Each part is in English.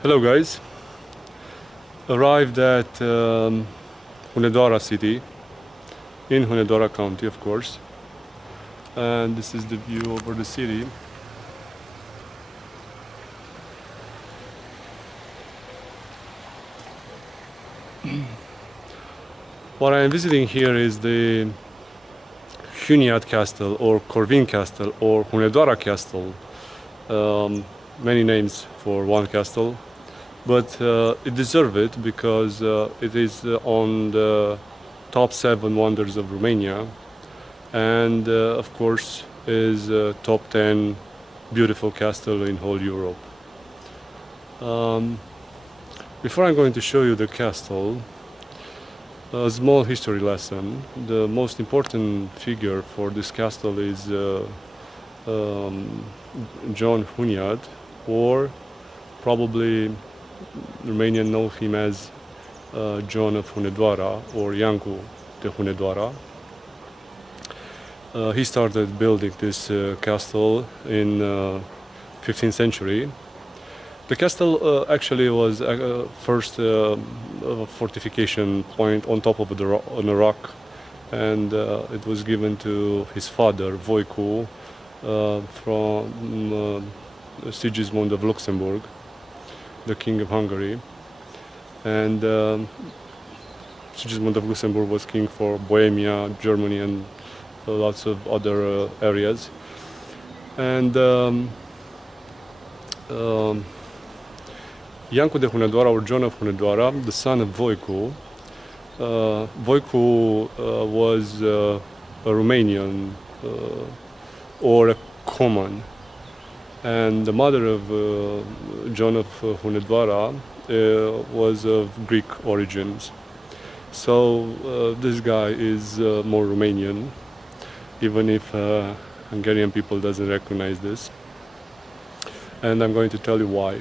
Hello guys, arrived at Hunedoara city, in Hunedoara county of course, and this is the view over the city. What I am visiting here is the Hunedoara castle or Corvin castle or Hunedoara castle, many names for one castle, but it deserves it because it is on the top 7 wonders of Romania, and of course is top 10 beautiful castle in whole Europe. Before I'm going to show you the castle, a small history lesson. The most important figure for this castle is John Hunedoara, or probably Romanians know him as John of Hunedoara or Iancu de Hunedoara. He started building this castle in 15th century. The castle actually was first fortification point on top of on a rock, and it was given to his father Voicu from Sigismund of Luxembourg, the king of Hungary, and Sigismund of Luxembourg was king for Bohemia, Germany, and lots of other areas. And Iancu de Hunedoara, or John of Hunedoara, the son of Voicu. Voicu was a Romanian or a Coman, and the mother of John of Hunedoara was of Greek origins. So this guy is more Romanian, even if Hungarian people doesn't recognize this. And I'm going to tell you why.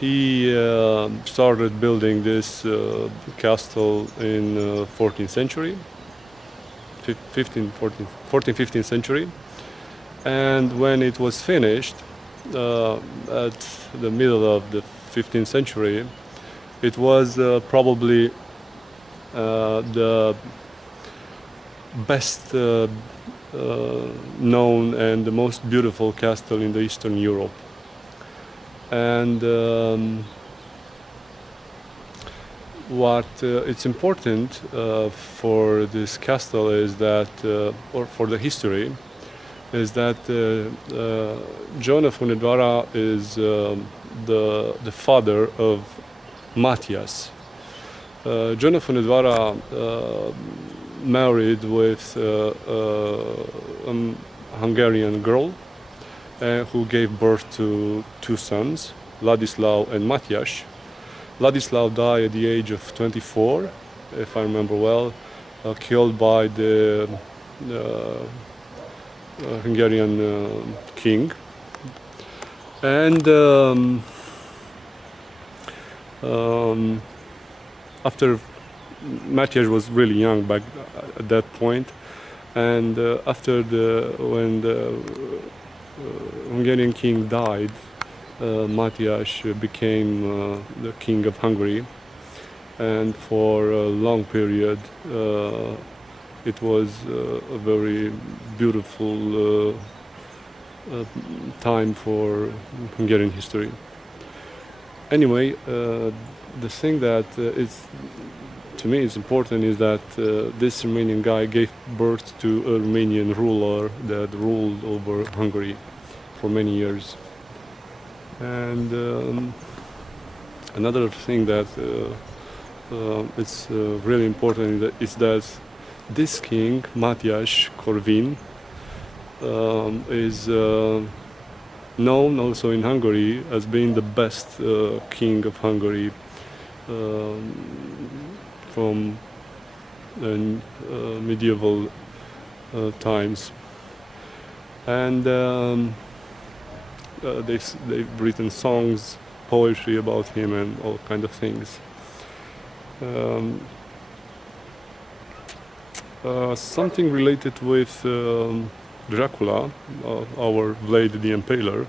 He started building this castle in 14th century, 15th century, and when it was finished at the middle of the 15th century, it was probably the best known and the most beautiful castle in the Eastern Europe. And what it's important for this castle is that, or for the history, is that John of Hunedoara is the father of Matthias. John of Hunedoara married with a Hungarian girl who gave birth to 2 sons, Ladislav and Matthias. Ladislav died at the age of 24, if I remember well, killed by the Hungarian king. And after Matthias was really young back at that point, and when the Hungarian king died, Matthias became the king of Hungary, and for a long period it was a very beautiful time for Hungarian history. Anyway, the thing that to me is important is that this Romanian guy gave birth to a Romanian ruler that ruled over Hungary for many years. And another thing that it's really important is that this king, Matthias Corvin, is known also in Hungary as being the best king of Hungary from medieval times. And they've written songs, poetry about him, and all kind of things. Something related with Dracula, our Vlad the Impaler,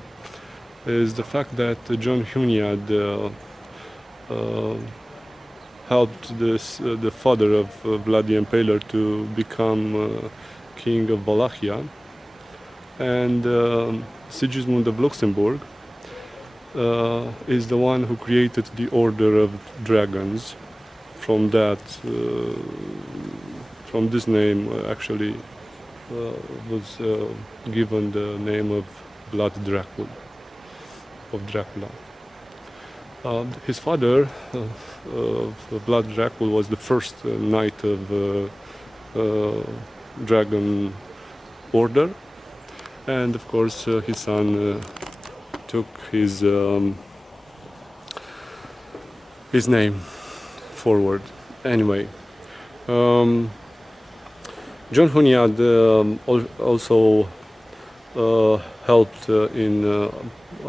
is the fact that John Hunead helped the father of Vlad the Impaler to become king of Wallachia, and Sigismund of Luxembourg is the one who created the Order of Dragons. From that, from this name, actually was given the name of Blood Dracula. His father, Blood Dracula, was the first knight of Dragon Order, and of course his son took his name forward. Anyway, John Hunead also helped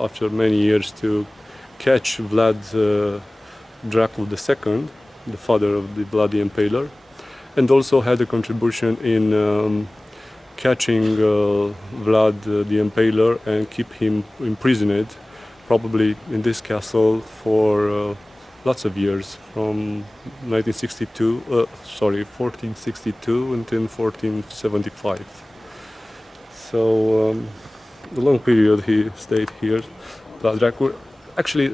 after many years to catch Vlad Dracula II, the father of the Bloody Impaler, and also had a contribution in catching Vlad the Impaler and keep him imprisoned, probably in this castle for lots of years, from 1462 until 1475. So a long period he stayed here. Vlad Dracula. Actually,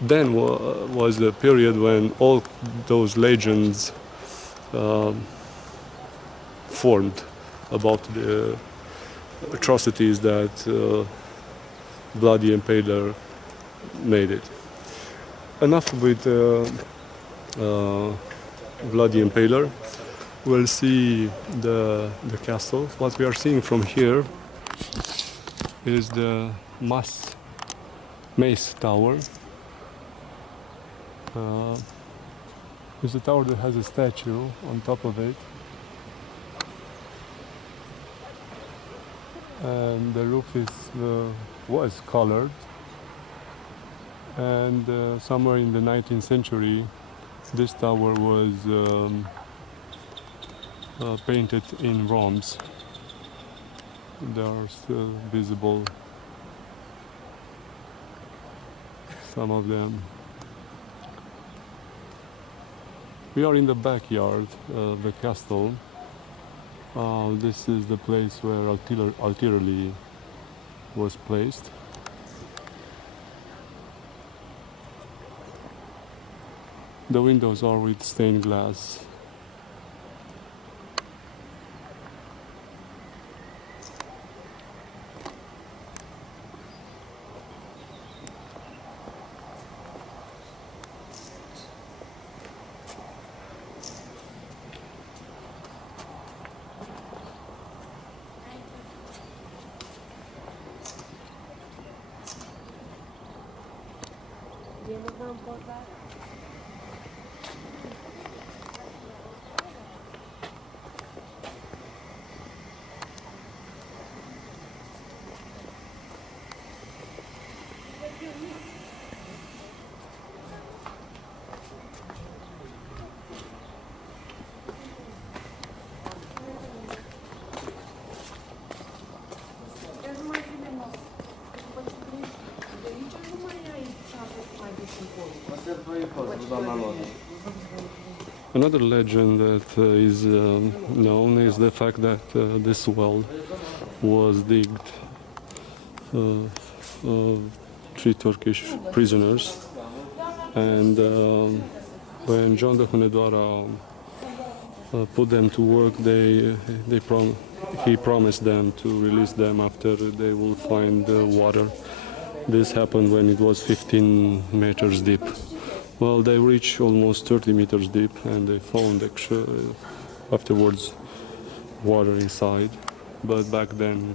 then was the period when all those legends formed about the atrocities that Vlad the Impaler made it. Enough with Vlad the Impaler. We'll see the castle. What we are seeing from here is the Mace Tower. It's a tower that has a statue on top of it, and the roof was colored. And somewhere in the 19th century, this tower was painted in rhombs. They are still visible, some of them. We are in the backyard of the castle. This is the place where artillery was placed. The windows are with stained glass. Another legend that is known is the fact that this well was digged three Turkish prisoners, and when John the Hunedoara put them to work, he promised them to release them after they will find water. This happened when it was 15 meters deep. Well, they reached almost 30 meters deep, and they found afterwards water inside. But back then,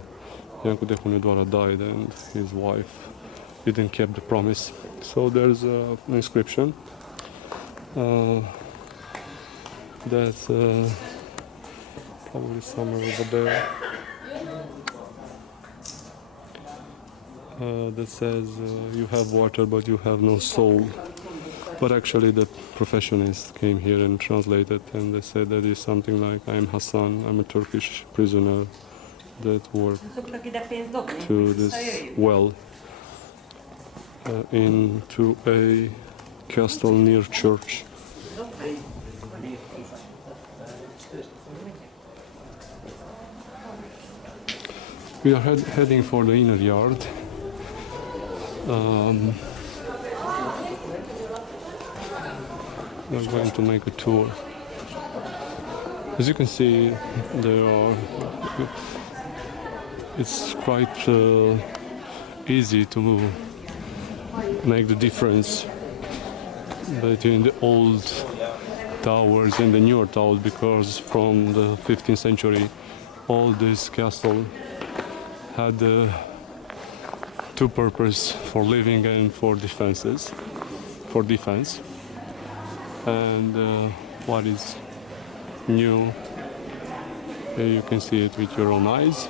Iancu de Hunedoara died, and his wife didn't keep the promise. So there's an inscription that's probably somewhere over there. That says, "You have water, but you have no soul." But actually the professionists came here and translated, and they said that is something like, I'm Hassan, I'm a Turkish prisoner that worked to this well into a castle near church. We are heading for the inner yard. We're going to make a tour. As you can see, it's quite easy to make the difference between the old towers and the newer towers, because from the 15th century all this castle had two purposes: for living and for defense. And what is new, you can see it with your own eyes.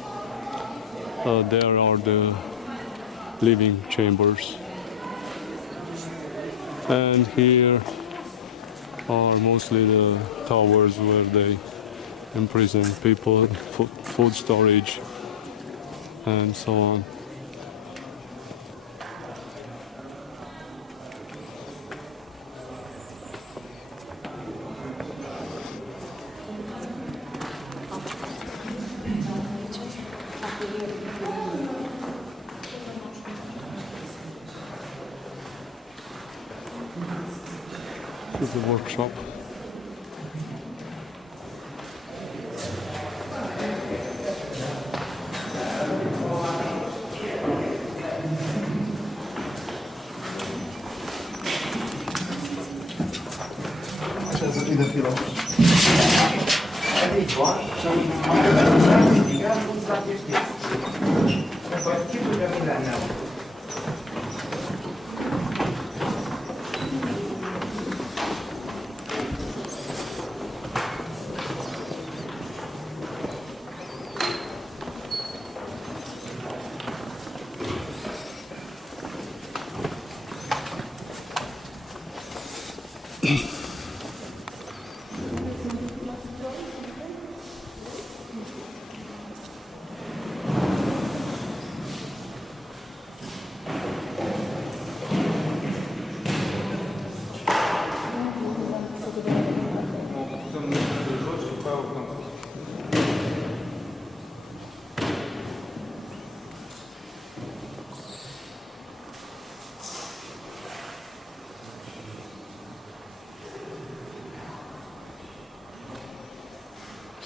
There are the living chambers, and here are mostly the towers where they imprison people, food storage, and so on. This is the workshop.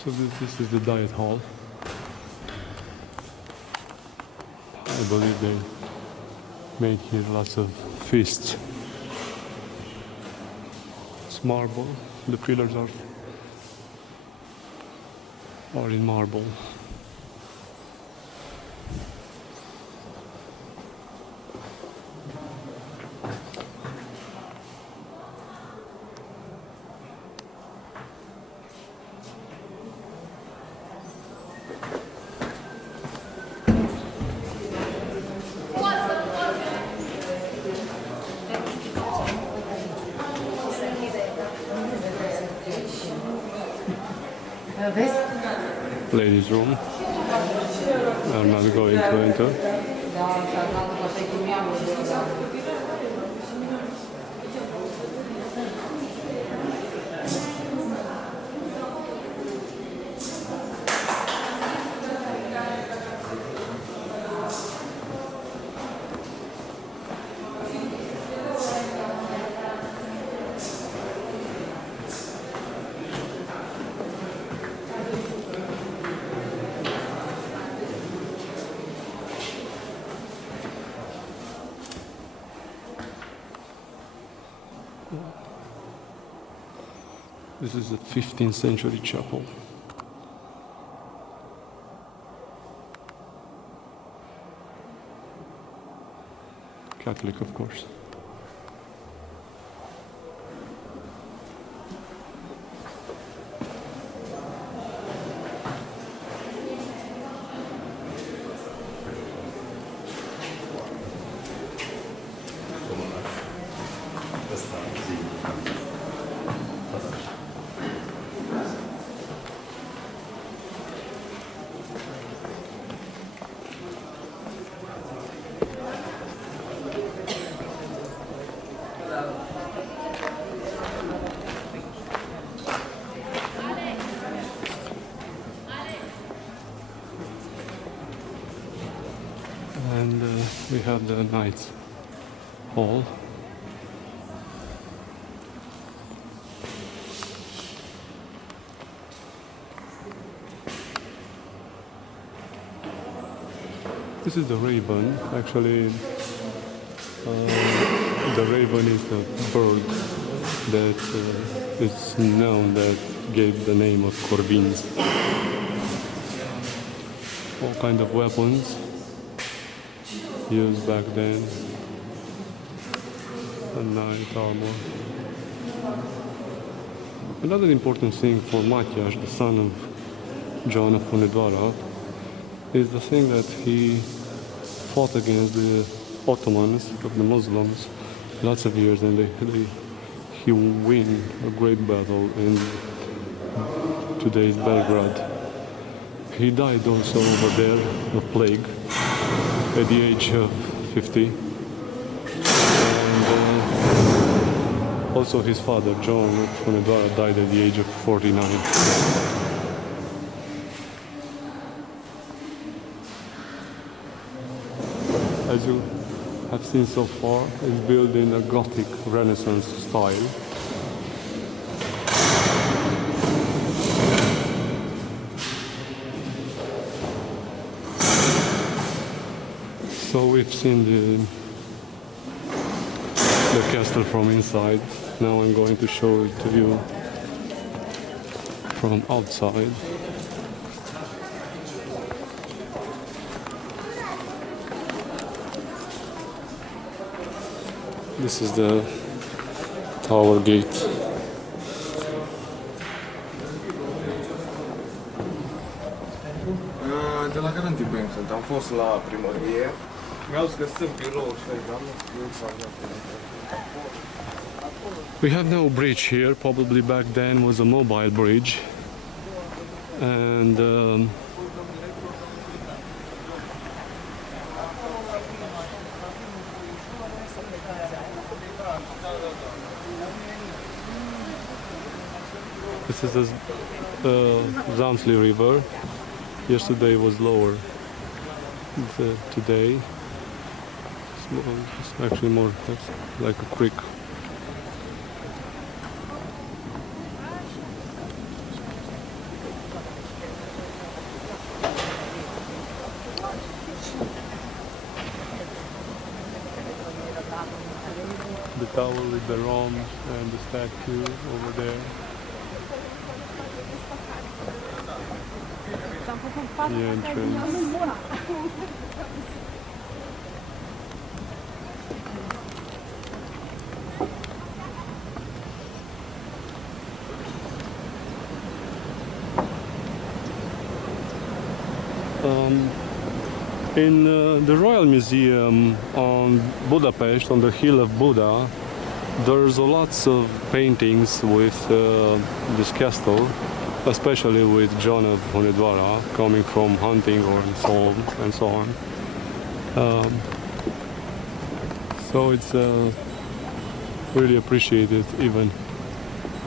So this is the diet hall. I believe they make here lots of feasts. It's marble. The pillars are in marble. Ladies' room. I'm not going to enter. This is a 15th century chapel. Catholic, of course. Das war sie. And we have the Knights Hall. This is the raven. Actually, the raven is the bird that is known that gave the name of Corvin. All kind of weapons used back then, and knight armor. Another important thing for Matyas, the son of John of Hunedoara, is the thing that he fought against the Ottomans, of the Muslims, lots of years, and he won a great battle in today's Belgrade. He died also over there of plague at the age of 50. And also his father, John of Hunedoara, died at the age of 49. As you have seen so far, it's built in a Gothic Renaissance style. So we've seen the castle from inside. Now I'm going to show it to you from outside. This is the tower gate. De la Garanti Bank sunt, am fost la primărie. Mi-au zis că sunt birouri și dar nu știu exact. We have no bridge here. Probably back then was a mobile bridge, and this is the Zamsli River. Yesterday was lower. Today it's actually more like a creek. The tower with the Rome and the statue over there. The entrance. In the Royal Museum on Budapest, on the Hill of Buda, there's lots of paintings with this castle, especially with John of Hunedoara coming from hunting or and so on. So it's really appreciated even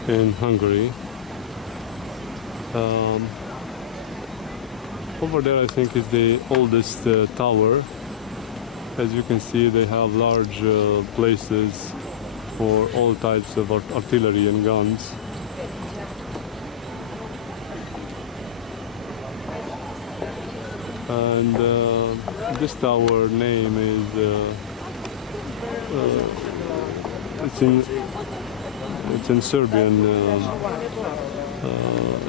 in Hungary. Over there I think is the oldest tower. As you can see, they have large places for all types of artillery and guns. And this tower name is it's in Serbian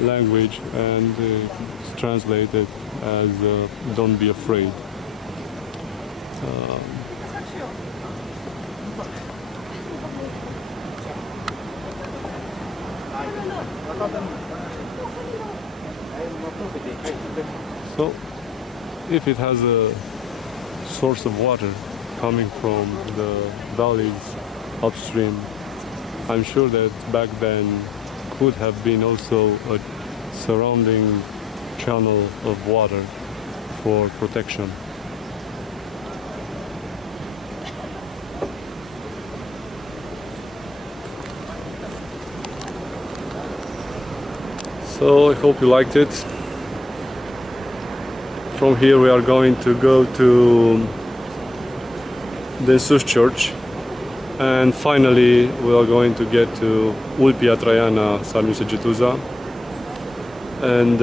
language, and it's translated as "Don't be afraid." So, if it has a source of water coming from the valleys upstream, I'm sure that back then could have been also a surrounding channel of water for protection. So I hope you liked it. From here we are going to go to the Sus Church, and finally we are going to get to Ulpia Traiana Sarmiuse Getuza. And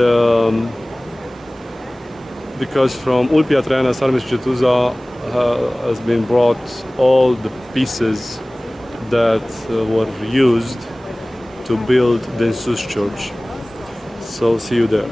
because from Ulpia Traiana Sarmiuse Getuza has been brought all the pieces that were used to build the Sus Church. So see you there.